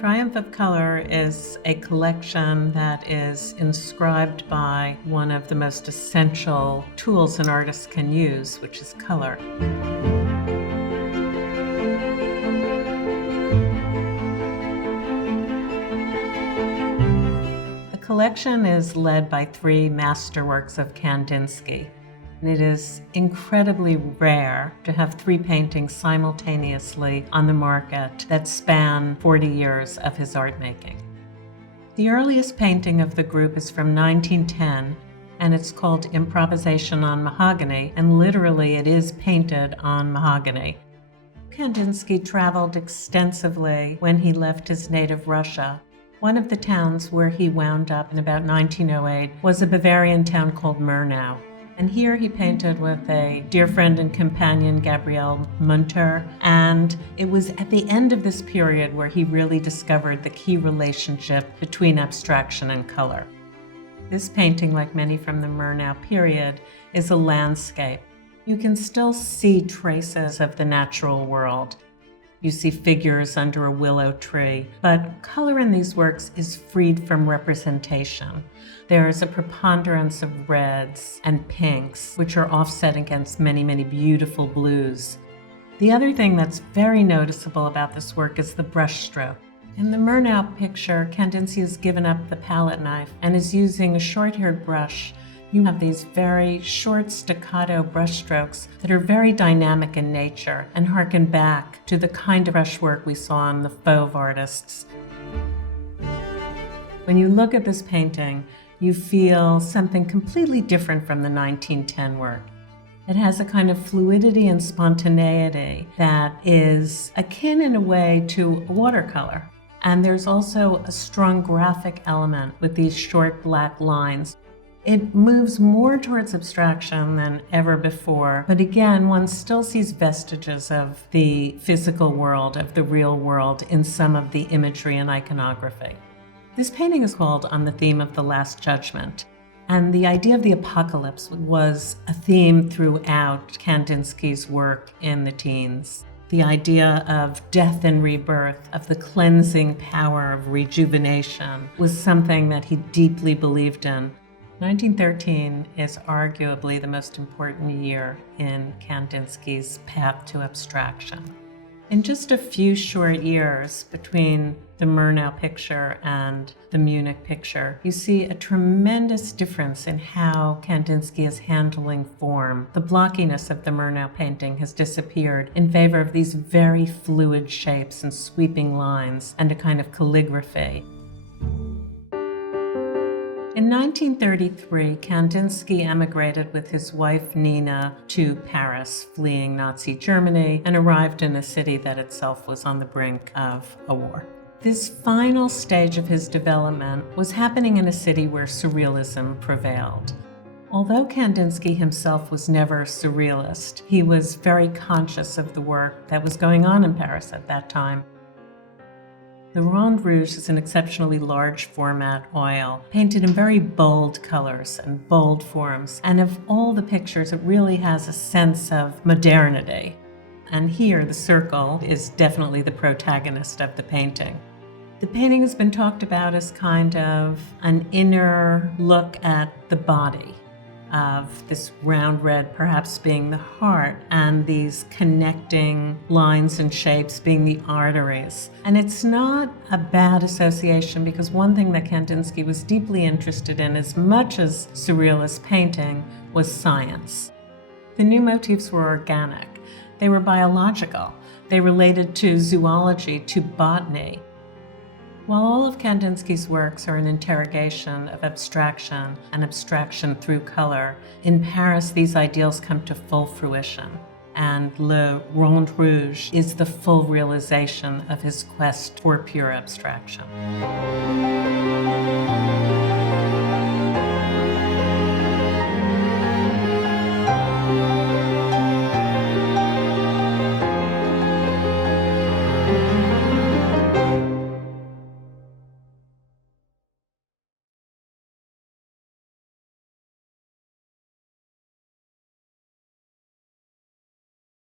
Triumph of Color is a collection that is inscribed by one of the most essential tools an artist can use, which is color. The collection is led by 3 masterworks of Kandinsky. It is incredibly rare to have 3 paintings simultaneously on the market that span 40 years of his art making. The earliest painting of the group is from 1910, and it's called Improvisation on Mahogany, and literally it is painted on mahogany. Kandinsky traveled extensively when he left his native Russia. One of the towns where he wound up in about 1908 was a Bavarian town called Murnau. And here he painted with a dear friend and companion, Gabriel Munter, and it was at the end of this period where he really discovered the key relationship between abstraction and color. This painting, like many from the Murnau period, is a landscape. You can still see traces of the natural world. You see figures under a willow tree, but color in these works is freed from representation. There is a preponderance of reds and pinks, which are offset against many, many beautiful blues. The other thing that's very noticeable about this work is the brushstroke. In the Murnau picture, Kandinsky has given up the palette knife and is using a short-haired brush. You have these very short staccato brushstrokes that are very dynamic in nature and harken back to the kind of brushwork we saw in the Fauve artists. When you look at this painting, you feel something completely different from the 1910 work. It has a kind of fluidity and spontaneity that is akin in a way to watercolor. And there's also a strong graphic element with these short black lines. It moves more towards abstraction than ever before, but again, one still sees vestiges of the physical world, of the real world, in some of the imagery and iconography. This painting is called On the Theme of the Last Judgment, and the idea of the apocalypse was a theme throughout Kandinsky's work in the teens. The idea of death and rebirth, of the cleansing power of rejuvenation, was something that he deeply believed in. 1913 is arguably the most important year in Kandinsky's path to abstraction. In just a few short years between the Murnau picture and the Munich picture, you see a tremendous difference in how Kandinsky is handling form. The blockiness of the Murnau painting has disappeared in favor of these very fluid shapes and sweeping lines and a kind of calligraphy. In 1933, Kandinsky emigrated with his wife Nina to Paris, fleeing Nazi Germany, and arrived in a city that itself was on the brink of a war. This final stage of his development was happening in a city where surrealism prevailed. Although Kandinsky himself was never a surrealist, he was very conscious of the work that was going on in Paris at that time. The Rond Rouge is an exceptionally large format oil, painted in very bold colors and bold forms. And of all the pictures, it really has a sense of modernity. And here, the circle is definitely the protagonist of the painting. The painting has been talked about as kind of an inner look at the body of this round red perhaps being the heart, and these connecting lines and shapes being the arteries. And it's not a bad association, because one thing that Kandinsky was deeply interested in, as much as surrealist painting, was science. The new motifs were organic. They were biological. They related to zoology, to botany. While all of Kandinsky's works are an interrogation of abstraction and abstraction through color, in Paris these ideals come to full fruition, and Le Rond Rouge is the full realization of his quest for pure abstraction.